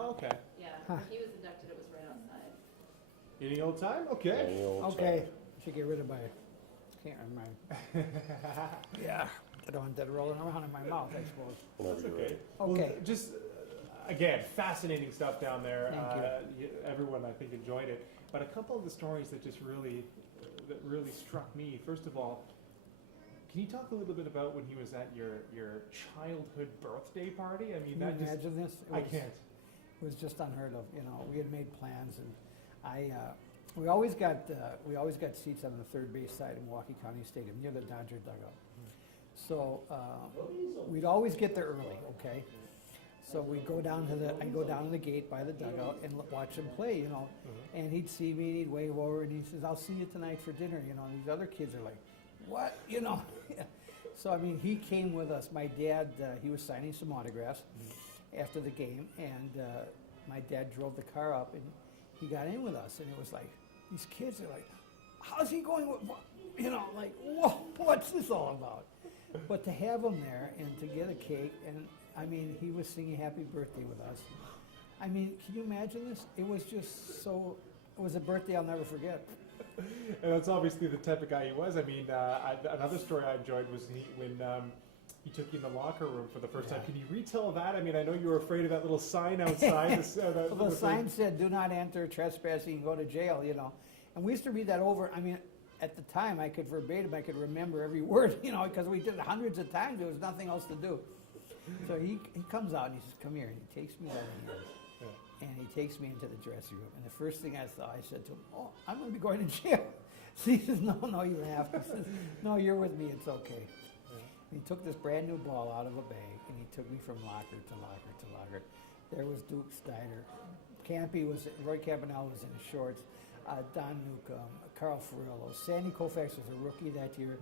Okay. Yeah, Huh. when he was inducted, it was right outside. Any old time? Okay. Any old Okay, time. should get rid of my, can't remember. Yeah, I don't want that rolling around in my mouth, I suppose. Whenever you're Okay. ready. Okay. Well, just again, fascinating stuff down there. Thank Everyone, I think, enjoyed it. But a couple of the stories that just really struck me. First of all, can you talk a little bit about when he was at your childhood birthday party? I mean, Can you that just imagine this? I can't. It was just unheard of, you know, we had made plans and we always got seats on the third base side of Milwaukee County Stadium near the Dodger dugout. So we'd always get there early, okay? So we'd go down I'd go down to the gate by the dugout and watch him play, you know. And he'd see me and he'd wave over and he says, "I'll see you tonight for dinner," you know. And these other kids are like, "What?" You know. So I mean, he came with us. My dad, he was signing some autographs after the game, and my dad drove the car up and he got in with us, and it was like these kids are like, "How's he going with?" You know, like, whoa, what's this all about? But to have him there and to get a cake, and I mean, he was singing "Happy Birthday" with us. I mean, can you imagine this? It was just so. It was a birthday I'll never forget. And that's obviously the type of guy he was. I mean, another story I enjoyed was when he took you in the locker room for the first time. Can you retell that? I mean, I know you were afraid of that little sign outside. Well, the sign said, "Do not enter, trespassing, and go to jail," you know. And we used to read that over. I mean, at the time, I could verbatim, I could remember every word, you know, because we did it hundreds of times. There was nothing else to do. So he comes out and he says, "Come here," and he takes me by the hand. And he takes me into the dressing room. And the first thing I saw, I said to him, "Oh, I'm going to be going to jail." So he says, "No, you have to." He says, "No, you're with me. It's okay." And he took this brand new ball out of a bag, and he took me from locker to locker to locker. There was Duke Steiner. Roy Campanella was in his shorts. Don Newcomb, Carl Furillo. Sandy Koufax was a rookie that year.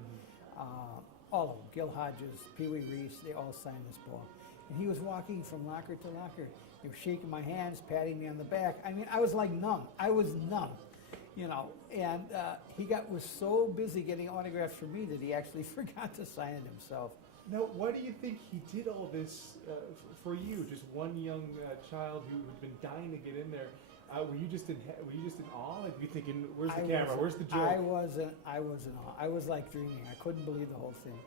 All of them. Gil Hodges, Pee Wee Reese, they all signed this ball. And he was walking from locker to locker. He was shaking my hands, patting me on the back. I mean, I was like numb. I was numb, you know. And he was so busy getting autographs from me that he actually forgot to sign it himself. Now, why do you think he did all this for you? Just one young child who'd been dying to get in there. Were you just in awe? Like, you thinking, "Where's the camera? Where's the joke?" I was in awe. I was like dreaming. I couldn't believe the whole thing,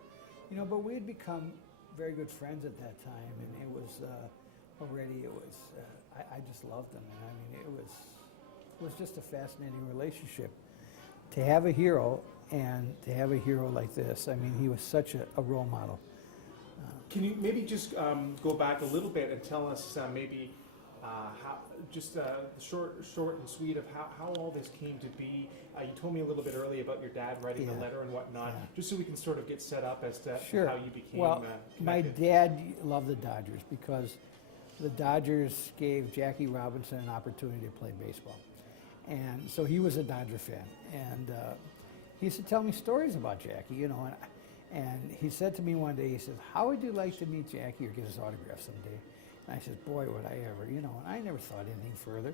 you know. But we had become very good friends at that time, and it was already. It was. I just loved him, and I mean, it was just a fascinating relationship. To have a hero, and to have a hero like this, I mean, he was such a role model. Can you maybe just go back a little bit and tell us maybe how, just the short and sweet of how all this came to be? You told me a little bit earlier about your dad writing the letter and whatnot, just so we can sort of get set up as to how you became my connected. dad loved the Dodgers because the Dodgers gave Jackie Robinson an opportunity to play baseball. And so he was a Dodger fan. And he used to tell me stories about Jackie, you know. And he said to me one day, he says, "How would you like to meet Jackie or get his autograph someday?" And I said, "Boy, would I ever," you know. And I never thought anything further.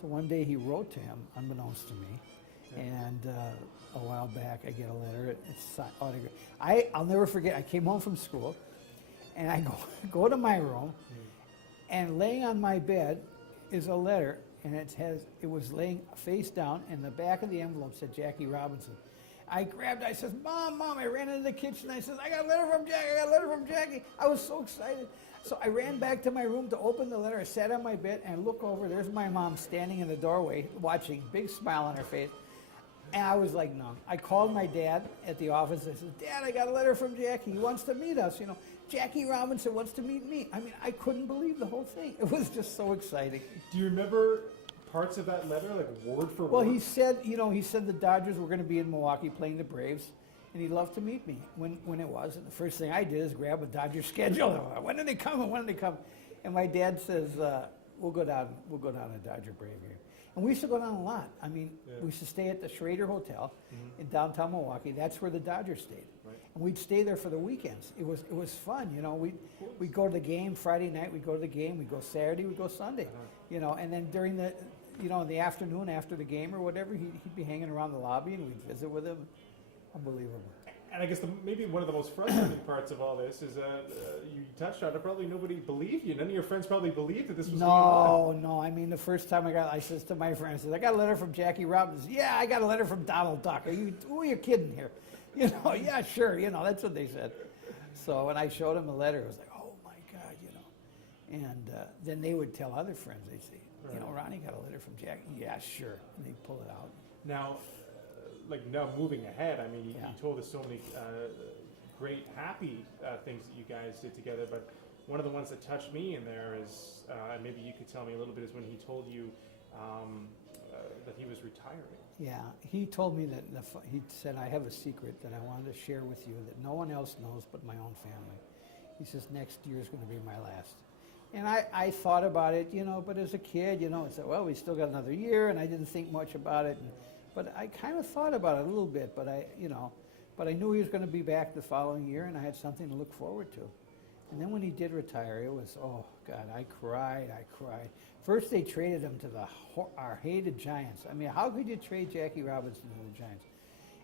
So one day he wrote to him, unbeknownst to me. And a while back, I get a letter. It's autograph. I'll never forget. I came home from school, and I go to my room, and laying on my bed is a letter, and it was laying face down, and the back of the envelope said Jackie Robinson. I grabbed it. I says, Mom, I ran into the kitchen. I says, "I got a letter from Jackie. I was so excited. So I ran back to my room to open the letter. I sat on my bed and look over. There's my mom standing in the doorway watching, big smile on her face. And I was like numb. I called my dad at the office. I said, "Dad, I got a letter from Jackie. He wants to meet us. You know, Jackie Robinson wants to meet me." I mean, I couldn't believe the whole thing. It was just so exciting. Do you remember parts of that letter, like word for Well, word? he said the Dodgers were going to be in Milwaukee playing the Braves, and he'd love to meet me when it was. And the first thing I did is grab a Dodger schedule. When did they come? And my dad says, we'll go down to Dodger Brave game. And we used to go down a lot. I mean, we used to stay at the Schrader Hotel in downtown Milwaukee. That's where the Dodgers stayed. Right. And we'd stay there for the weekends. It was fun, you know. We'd go to the game Friday night. We'd go to the game. We'd go Saturday. We'd go Sunday, you know. And then during the, you know, in the afternoon after the game or whatever, he'd be hanging around the lobby, and we'd visit with him. Unbelievable. And I guess maybe one of the most frustrating parts of all this is you touched on it. Probably nobody believed you. None of your friends probably believed that this was going on. No. I mean, the first time I says to my friend, I says, I got a letter from Jackie Robinson. Yeah, I got a letter from Donald Duck. Who are you kidding here? You know, yeah, sure. You know, that's what they said. So when I showed them the letter, it was like, oh my God, you know. And then they would tell other friends. They'd say, you know, Ronnie got a letter from Jackie. Yeah, sure. And they'd pull it out. Now, now moving ahead, I mean, you told us so many great, happy things that you guys did together, but one of the ones that touched me in there is, and maybe you could tell me a little bit, is when he told you that he was retiring. Yeah, he told me that, he said, I have a secret that I wanted to share with you that no one else knows but my own family. He says, next year is going to be my last. And I thought about it, you know, but as a kid, you know, I said, well, we still got another year, and I didn't think much about it. But I kind of thought about it a little bit, but I knew he was going to be back the following year, and I had something to look forward to. And then when he did retire, it was, oh, God, I cried. First, they traded him to our hated Giants. I mean, how could you trade Jackie Robinson to the Giants?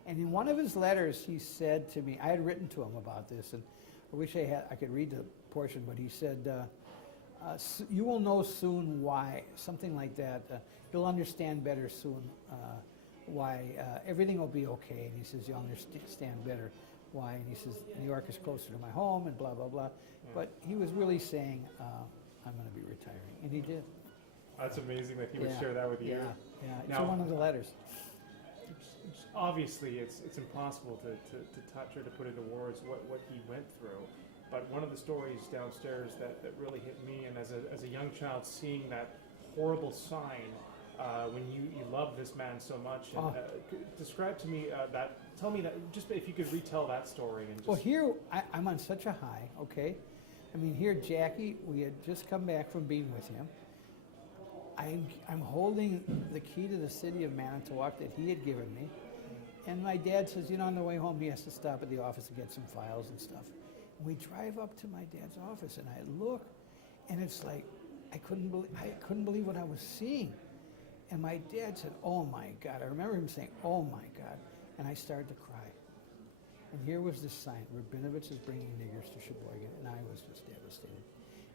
And in one of his letters, he said to me, I had written to him about this, and I wish I could read the portion, but he said, you will know soon why, something like that. You'll understand better soon why everything will be okay. And he says, you'll understand better why. And he says, New York is closer to my home and blah, blah, blah. But he was really saying, I'm going to be retiring. And he did. That's amazing that he would share that with you. Yeah. It's Now, in one of the letters. Obviously, it's impossible to touch or to put into words what he went through. But one of the stories downstairs that really hit me, and as a young child, seeing that horrible sign when you love this man so much, and, describe to me that. Tell me that, just if you could retell that story. And just Well, here I'm on such a high. Okay, I mean, here Jackie, we had just come back from being with him. I'm holding the key to the city of Manitowoc that he had given me, and my dad says, you know, on the way home he has to stop at the office and get some files and stuff. We drive up to my dad's office, and I look, and it's like I couldn't believe what I was seeing. And my dad said, "Oh my God!" I remember him saying, "Oh my God!" And I started to cry. And here was this sign: Rabinovitz is bringing niggers to Sheboygan, and I was just devastated.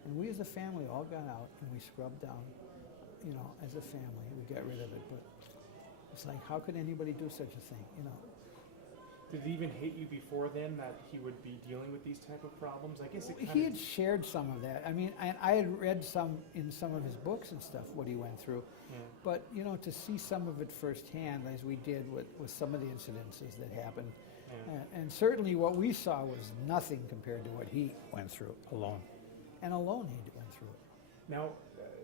And we, as a family, all got out and we scrubbed down. You know, as a family, we got rid of it. But it's like, how could anybody do such a thing? You know. Did it even hit you before then that he would be dealing with these type of problems? I guess He had shared some of that. I mean, I had read some in some of his books and stuff, what he went through. Yeah. But, you know, to see some of it firsthand, as we did with some of the incidences that happened. Yeah. And certainly what we saw was nothing compared to what he went through alone. And alone he went through it. Now,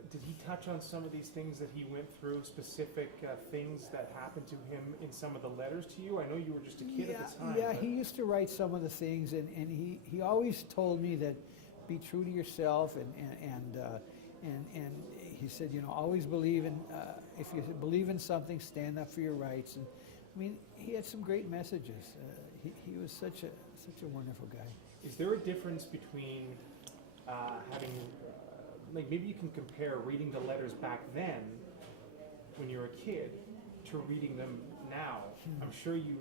did he touch on some of these things that he went through, specific things that happened to him in some of the letters to you? I know you were just a kid at the time. Yeah, he used to write some of the things, and he always told me that be true to yourself, and he said, you know, always believe in, if you believe in something, stand up for your rights. And I mean, he had some great messages. He was such a wonderful guy. Is there a difference between having, like maybe you can compare reading the letters back then, when you were a kid, to reading them now? I'm sure you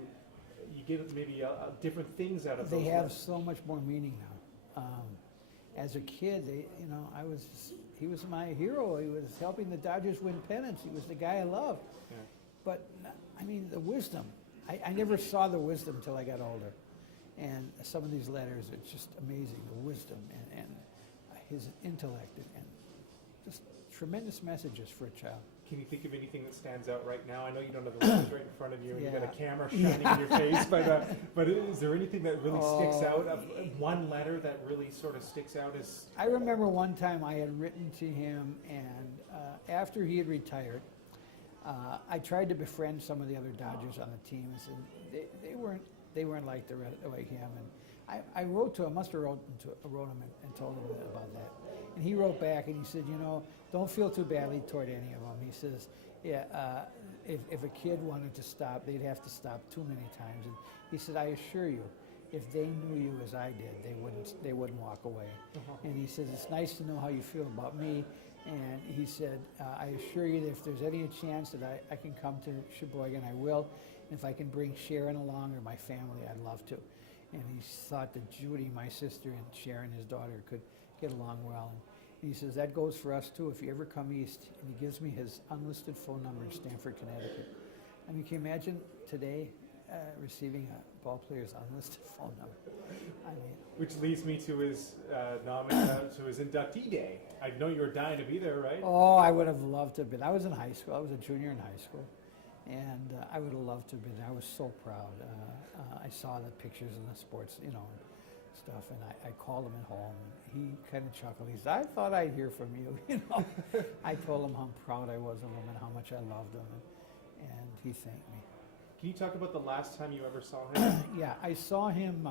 get maybe different things out of those. They have letters. so much more meaning now. As a kid, he was my hero. He was helping the Dodgers win pennants. He was the guy I loved. Yeah. But I mean, the wisdom. I never saw the wisdom until I got older. And some of these letters are just amazing. The wisdom and his intellect and just tremendous messages for a child. Can you think of anything that stands out right now? I know you don't have the letters right in front of you, and Yeah. you've got a camera shining in your face, but is there anything that really sticks out? One letter that really sort of sticks out as... I remember one time I had written to him, and after he had retired, I tried to befriend some of the other Dodgers on the team, and they weren't like him. And I wrote to him, must have wrote him and told him about that. And he wrote back and he said, you know, don't feel too badly toward any of them. He says, yeah, if a kid wanted to stop, they'd have to stop too many times. And he said, I assure you, if they knew you as I did, they wouldn't walk away. And he says, it's nice to know how you feel about me. And he said, I assure you that if there's any chance that I can come to Sheboygan, I will. And if I can bring Sharon along or my family, I'd love to. and he thought that Judy, my sister, and Sharon, his daughter, could get along well. And he says, that goes for us too if you ever come east. And he gives me his unlisted phone number in Stamford, Connecticut. I mean, can you imagine today receiving a ball player's unlisted phone number? I mean, Which leads me to his to his inductee day. I know you were dying to be there, right? oh, I would have loved to have been. I was in high school. I was a junior in high school. And I would have loved to have been there. I was so proud. I saw the pictures and the sports, you know, stuff, and I called him at home. And he kind of chuckled. He said, I thought I'd hear from you, you know. I told him how proud I was of him and how much I loved him, and he thanked me. Can you talk about the last time you ever saw him? Yeah, I saw him.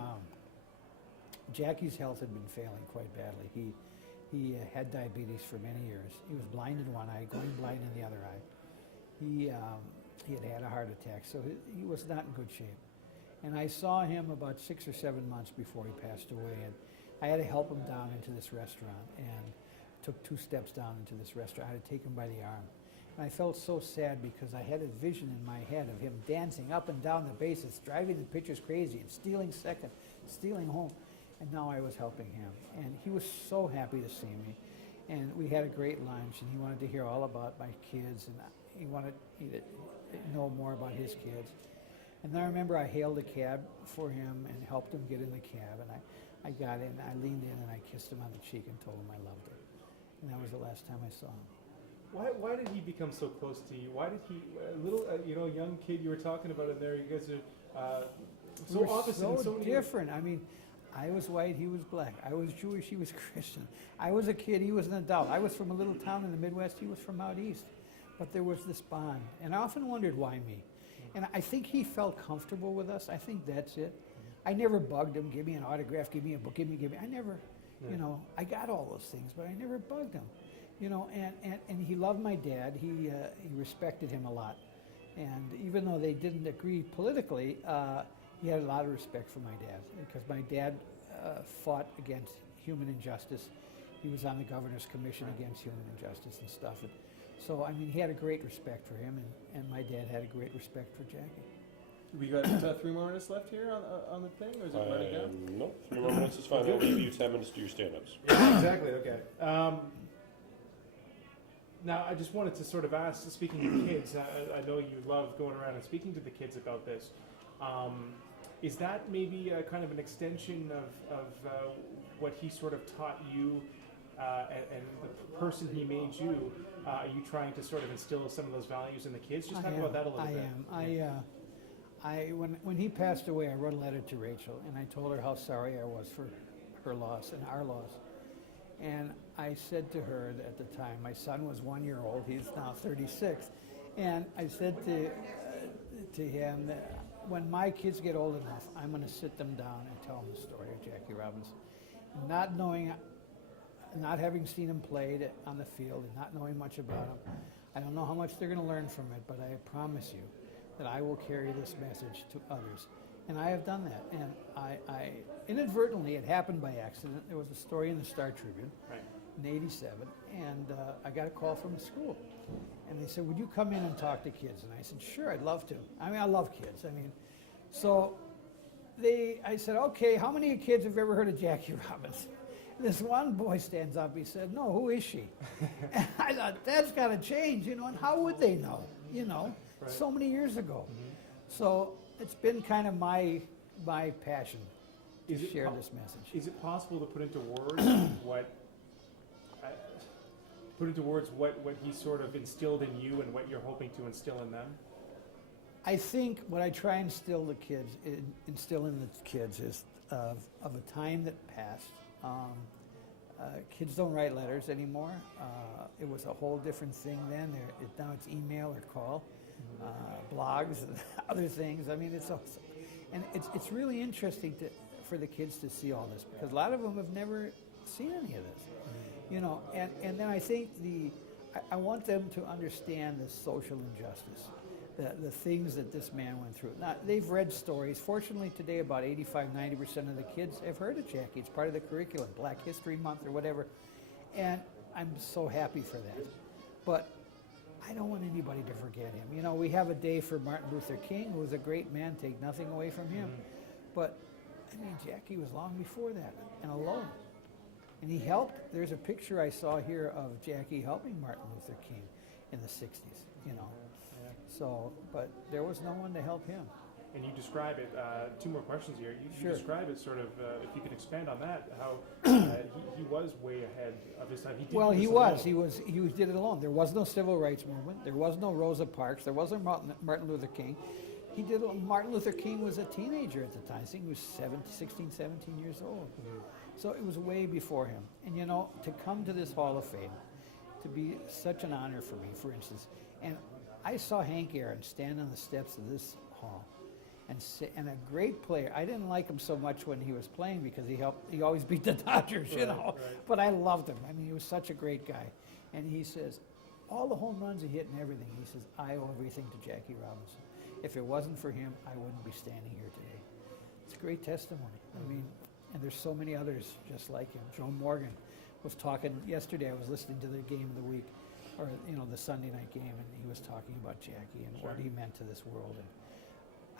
Jackie's health had been failing quite badly. He had diabetes for many years. He was blind in one eye, going blind in the other eye. He had a heart attack, so he was not in good shape. And I saw him about 6 or 7 months before he passed away, and I had to help him down into this restaurant, and took 2 steps down into this restaurant. I had to take him by the arm. And I felt so sad because I had a vision in my head of him dancing up and down the bases, driving the pitchers crazy, and stealing second, stealing home. And now I was helping him. And he was so happy to see me. And we had a great lunch, and he wanted to hear all about my kids, and he wanted me to know more about his kids. And then I remember I hailed a cab for him and helped him get in the cab. And I got in, I leaned in, and I kissed him on the cheek and told him I loved him. And that was the last time I saw him. Why did he become so close to you? Why did he, a little, young kid you were talking about in there, you guys are so We were opposite in so many different. I mean, I was white, he was black. I was Jewish, he was Christian. I was a kid, he was an adult. I was from a little town in the Midwest, he was from out east. But there was this bond. And I often wondered why me. And I think he felt comfortable with us. I think that's it. I never bugged him, give me an autograph, give me a book, give me. I never, I got all those things, but I never bugged him. And he loved my dad. He respected him a lot. And even though they didn't agree politically, he had a lot of respect for my dad, because my dad fought against human injustice. He was on the governor's commission against human injustice and stuff. And so, I mean, he had a great respect for him, and my dad had a great respect for Jackie. We got 3 more minutes left here on the thing, or is it running down? No, 3 more minutes is fine. I'll give you 10 minutes to do your stand-ups. Yeah, exactly. Okay. Now, I just wanted to sort of ask, speaking to kids, I know you love going around and speaking to the kids about this. Is that maybe kind of an extension of what he sort of taught you and the person he made you? Are you trying to sort of instill some of those values in the kids? Just talk about that a little bit. I am. When he passed away, I wrote a letter to Rachel, and I told her how sorry I was for her loss and our loss. And I said to her at the time, my son was 1 year old, he's now 36, and I said to him that when my kids get old enough, I'm going to sit them down and tell them the story of Jackie Robinson. Not having seen him played on the field and not knowing much about him, I don't know how much they're going to learn from it, but I promise you that I will carry this message to others. And I have done that. And I inadvertently, it happened by accident. There was a story in the Star Tribune in '87, and I got a call from the school. And they said, would you come in and talk to kids? And I said, sure, I'd love to. I mean, I love kids. I mean, so I said, okay, how many kids have ever heard of Jackie Robinson? This one boy stands up, he said, no, who is she? And I thought, that's got to change, and how would they know, Right. so many years ago. So it's been kind of my passion to share this message. Is it possible to put into words what he sort of instilled in you and what you're hoping to instill in them? I think what I try and instill in the kids is of a time that passed. Kids don't write letters anymore. It was a whole different thing then. Now it's email or call, blogs and other things. I mean, it's really interesting for the kids to see all this, because a lot of them have never seen any of this. And then I think I want them to understand the social injustice, the things that this man went through. Now, they've read stories. Fortunately, today, about 85-90% of the kids have heard of Jackie. It's part of the curriculum, Black History Month or whatever. And I'm so happy for that. But I don't want anybody to forget him. We have a day for Martin Luther King, who was a great man, take nothing away from him. But I mean, Jackie was long before that and alone. And he helped. There's a picture I saw here of Jackie helping Martin Luther King in the 60s, you know. So, but there was no one to help him. And you describe it, two more questions here. You Sure. describe it sort of, if you can expand on that, how he was way ahead of his time. He did Well, this he alone. was. He did it alone. There was no civil rights movement. There was no Rosa Parks. There wasn't Martin Luther King. He did. Martin Luther King was a teenager at the time. I think he was 16, 17 years old. So it was way before him. And you know, to come to this Hall of Fame, to be such an honor for me, for instance. And I saw Hank Aaron stand on the steps of this hall, and a great player. I didn't like him so much when he was playing because he always beat the Dodgers, you know. Right. But I loved him. I mean, he was such a great guy. And he says, all the home runs he hit and everything, he says, I owe everything to Jackie Robinson. If it wasn't for him, I wouldn't be standing here today. It's a great testimony. I mean, and there's so many others just like him. Joe Morgan was talking yesterday. I was listening to the game of the week, or you know, the Sunday night game, and he was talking about Jackie and what he meant to this world. And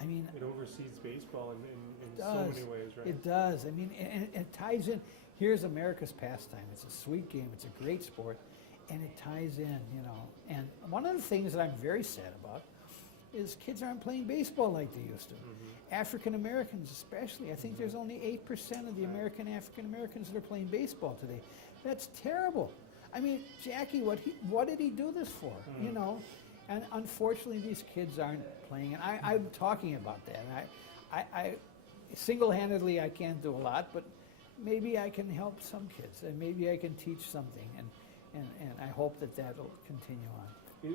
I mean, It oversees baseball in so does. many ways, right? It does. I mean, and it ties in. Here's America's pastime. It's a sweet game. It's a great sport, and it ties in, you know. And one of the things that I'm very sad about is kids aren't playing baseball like they used to. African Americans especially. I think there's only 8% of the African Americans that are playing baseball today. That's terrible. I mean, Jackie, what did he do this for? You know? And unfortunately, these kids aren't playing. And I'm talking about that. And I single-handedly, I can't do a lot, but maybe I can help some kids, and maybe I can teach something, and I hope that that'll continue on.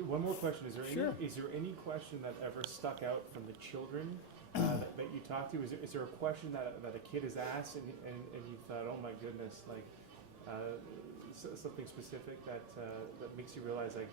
One more question. Sure. Is there any question that ever stuck out from the children that you talked to? Is there a question that a kid has asked and you thought, oh my goodness, like something specific that makes you realize, like,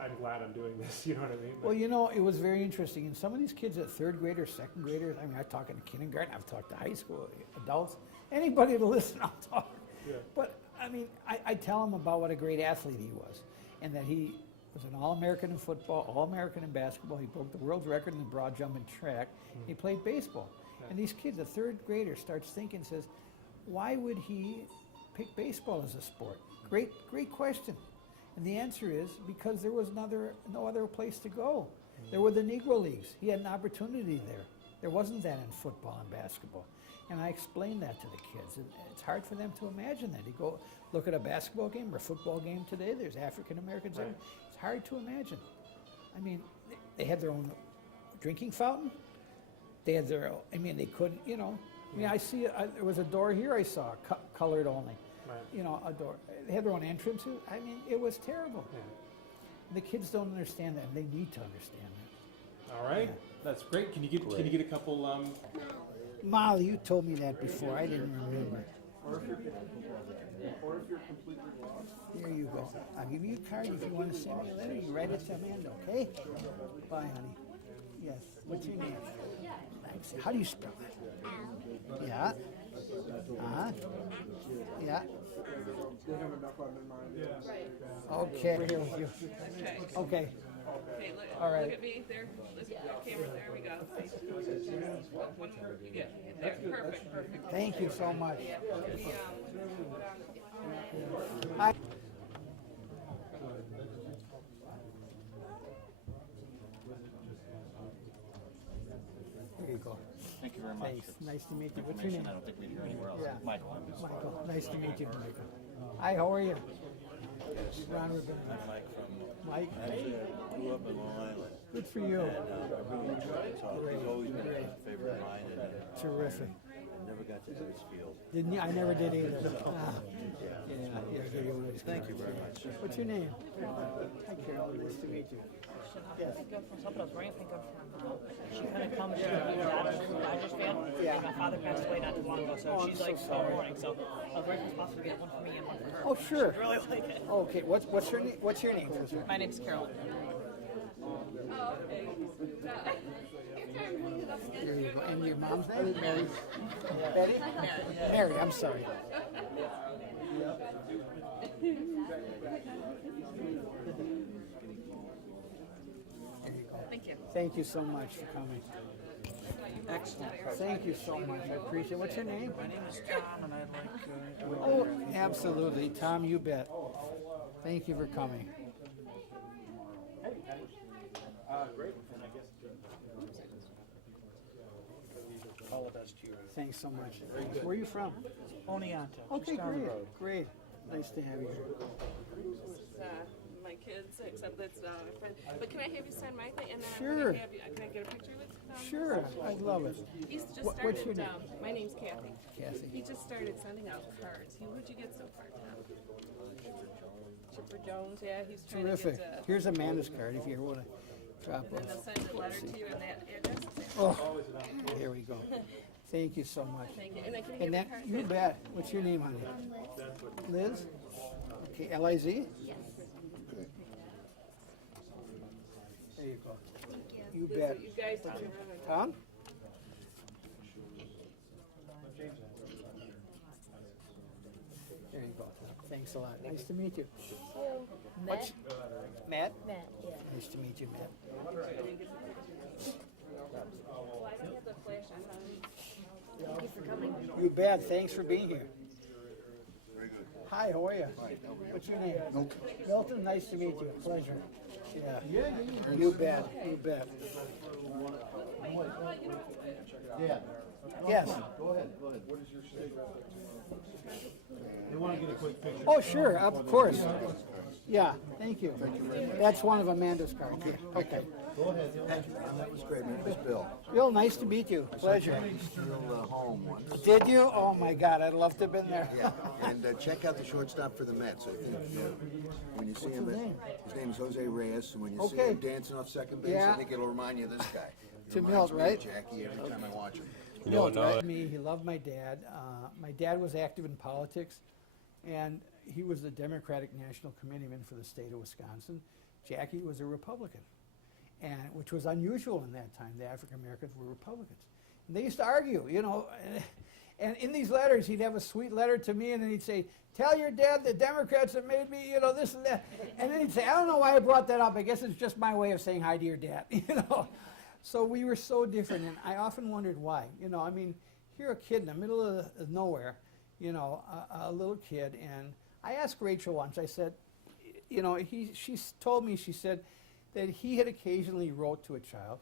I'm glad I'm doing this, you know what I mean? Well, you know, it was very interesting. And some of these kids at third graders, second graders, I mean, I've talked to kindergarten, I've talked to high school, adults, anybody to listen, I'll talk. Yeah. But, I mean, I tell them about what a great athlete he was, and that he was an All-American in football, All-American in basketball. He broke the world record in the broad jump and track. He played baseball. And these kids, a third grader, starts thinking, says, why would he pick baseball as a sport? Great question. And the answer is because there was no other place to go. There were the Negro Leagues. He had an opportunity there. There wasn't that in football and basketball. And I explained that to the kids. And it's hard for them to imagine that. You go look at a basketball game or a football game today, there's African Americans there. It's hard to imagine. I mean, they had their own drinking fountain. They had their own, I mean, they couldn't, you know. I mean, I see, there was a door here I saw, colored only. Right. You know, a door. They had their own entrances. I mean, it was terrible. Yeah. The kids don't understand that, and they need to understand that. All right. That's great. Can you get a couple? Molly, you told me that before. I didn't remember. Or if you're completely lost. There you go. I'll give you a card if you want to send me a letter. You write it to Amanda, okay? Bye, honey. Yes. What's your name? Thanks. How do you spell that? Yeah. Uh-huh. Yeah. Okay. We're here with you. Okay. Okay, All right. look at me there. Look at the camera. There we go. One more. Yeah, there. Perfect. Thank you so much. We, There you go. Thank you very much. Thanks. Nice to meet you. What's your name? I don't think we'd hear anywhere else. Yeah. Michael. Michael. Nice to meet you, Michael. Hi, how are you? Ron Rubin. I'm Mike from. Mike. Actually, I grew up in Long Island. Good for you. And I really enjoyed it. So he's always been a favorite of mine, and Terrific. I never got to Huddersfield. Didn't you? I never did either. Thank you very much. What's your name? Hi, Carol. Nice to meet you. Yes. I think from something else. Where do you think of she kind of comes from a Dodgers fan. Yeah. My father passed away not too long ago, so Oh, she's I'm like so so sorry. mourning. So I was very possible to get one for me and one for her. Oh, sure. She'd really like it. Okay. What's your name? What's your name? My name's Carol. There you go. And your mom's name? Mary. Betty? Mary. I'm sorry. Thank you. Thank you so much for coming. Excellent. Thank you so much. I appreciate it. What's your name? My name is Tom, and I'd like, Oh, absolutely. Tom, you bet. Thank you for coming. all the best to you. Thanks so much. Where are you from? Oneonta, Okay, just down the great. road. Great. Nice to have you. My kids, except that's a friend. But can I have you sign my thing? And then Sure. can I get a picture with Sure, I'd love it. He's just What's started. your name? My name's Kathy. Kathy. He just started sending out cards. Who'd you get so far, Tom? Chipper Jones. Yeah, he's trying Terrific. to get. Here's Amanda's card if you ever want to drop And then they'll it. send a letter to you and that address. Oh, here we go. Thank you so much. Thank you. And then can you And give me a that, card? you bet. What's your name, honey? Liz? Okay, L-I-Z? Yes. There you go. You Liz, bet. you guys do. Tom? There you go. Thanks a lot. Nice to meet you. What's- Matt? Matt, yeah. Nice to meet you, Matt. Well, I don't have the flash on. Thank you for coming. You bet. Thanks for being here. Hi, how are you? What's your name? Milton. Milton, nice to meet you. Pleasure. Yeah. You bet. You bet. Yeah. Yes. Go ahead. What is your state? They want to get a quick picture. Oh, sure. Of course. Yeah. Thank you. That's one of Amanda's cards. Yeah. Okay. Go ahead. Thank you. That was great. My name is Bill. Bill, nice to meet you. Pleasure. Still home once. Did you? Oh my God, I'd love to have been there. Yeah, and check out the shortstop for the Mets. I think when you see him, his name? his name is Jose Reyes, and when you see Okay. him dancing off second base, Yeah. I think it'll remind you of this guy. He To reminds Milt, me of right? Jackie, every time I watch him. You know, Bill, now right? He loved my dad. My dad was active in politics, and he was the Democratic National Committeeman for the state of Wisconsin. Jackie was a Republican, and which was unusual in that time. The African Americans were Republicans. And they used to argue, you know. And in these letters, he'd have a sweet letter to me, and then he'd say, "Tell your dad the Democrats have made me, you know, this and that." And then he'd say, "I don't know why I brought that up. I guess it's just my way of saying hi to your dad," you know. So we were so different, and I often wondered why. You know, I mean, you're a kid in the middle of nowhere, you know, a little kid, and I asked Rachel once. I said, you know, she told me, she said that he had occasionally wrote to a child,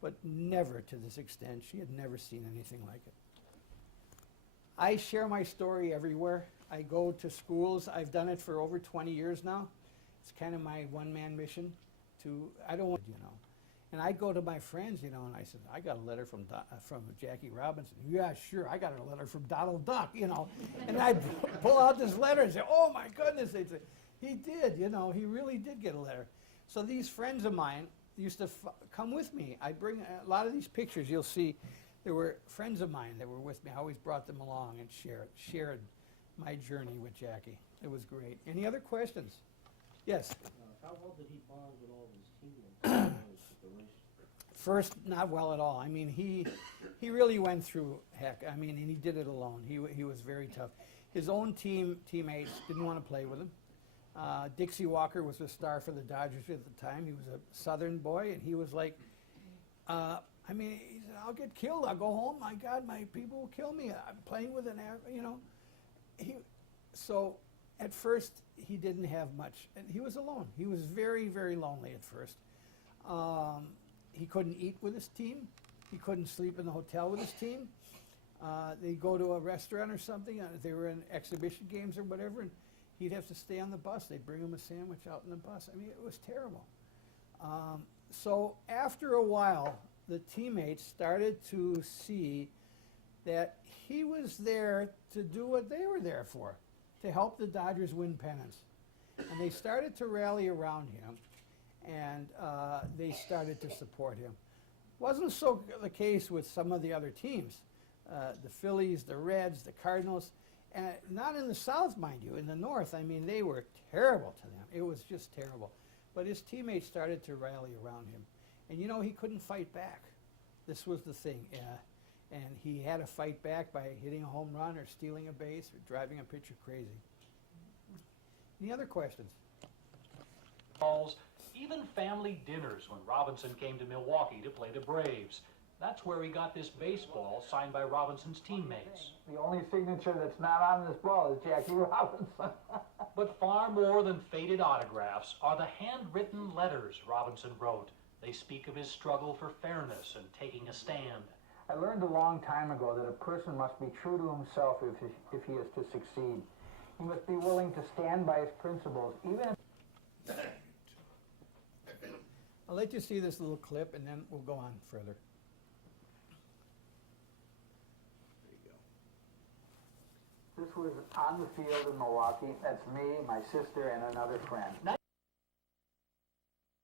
but never to this extent. She had never seen anything like it. I share my story everywhere. I go to schools. I've done it for over 20 years now. It's kind of my one-man mission to, I don't want, you know. And I go to my friends, you know, and I said, I got a letter from Jackie Robinson. Yeah, sure, I got a letter from Donald Duck, you know. And I'd pull out this letter and say, oh my goodness. They'd say, he did, you know, he really did get a letter. So these friends of mine used to come with me. I bring a lot of these pictures, you'll see, there were friends of mine that were with me. I always brought them along and shared my journey with Jackie. It was great. Any other questions? Yes? How well did he bond with all of his teammates? First, not well at all. I mean, he really went through heck. I mean, and he did it alone. He was very tough. His own teammates didn't want to play with him. Dixie Walker was a star for the Dodgers at the time. He was a Southern boy, and he was like, I mean, he said, I'll get killed. I'll go home. My God, my people will kill me. I'm playing with an, you know. So at first, he didn't have much. And he was alone. He was very, very lonely at first. He couldn't eat with his team. He couldn't sleep in the hotel with his team. They'd go to a restaurant or something. They were in exhibition games or whatever, and he'd have to stay on the bus. They'd bring him a sandwich out in the bus. I mean, it was terrible. So after a while, the teammates started to see that he was there to do what they were there for, to help the Dodgers win pennants. And they started to rally around him, and they started to support him. Wasn't so the case with some of the other teams, the Phillies, the Reds, the Cardinals, and not in the South, mind you, in the North. I mean, they were terrible to them. It was just terrible. But his teammates started to rally around him. And you know, he couldn't fight back. This was the thing. And he had to fight back by hitting a home run or stealing a base or driving a pitcher crazy. Any other questions? Calls, even family dinners when Robinson came to Milwaukee to play the Braves. That's where he got this baseball signed by Robinson's teammates. The only signature that's not on this ball is Jackie Robinson. But far more than faded autographs are the handwritten letters Robinson wrote. They speak of his struggle for fairness and taking a stand. I learned a long time ago that a person must be true to himself if he is to succeed. He must be willing to stand by his principles, even if... I'll let you see this little clip and then we'll go on further. This was on the field in Milwaukee. That's me, my sister, and another friend.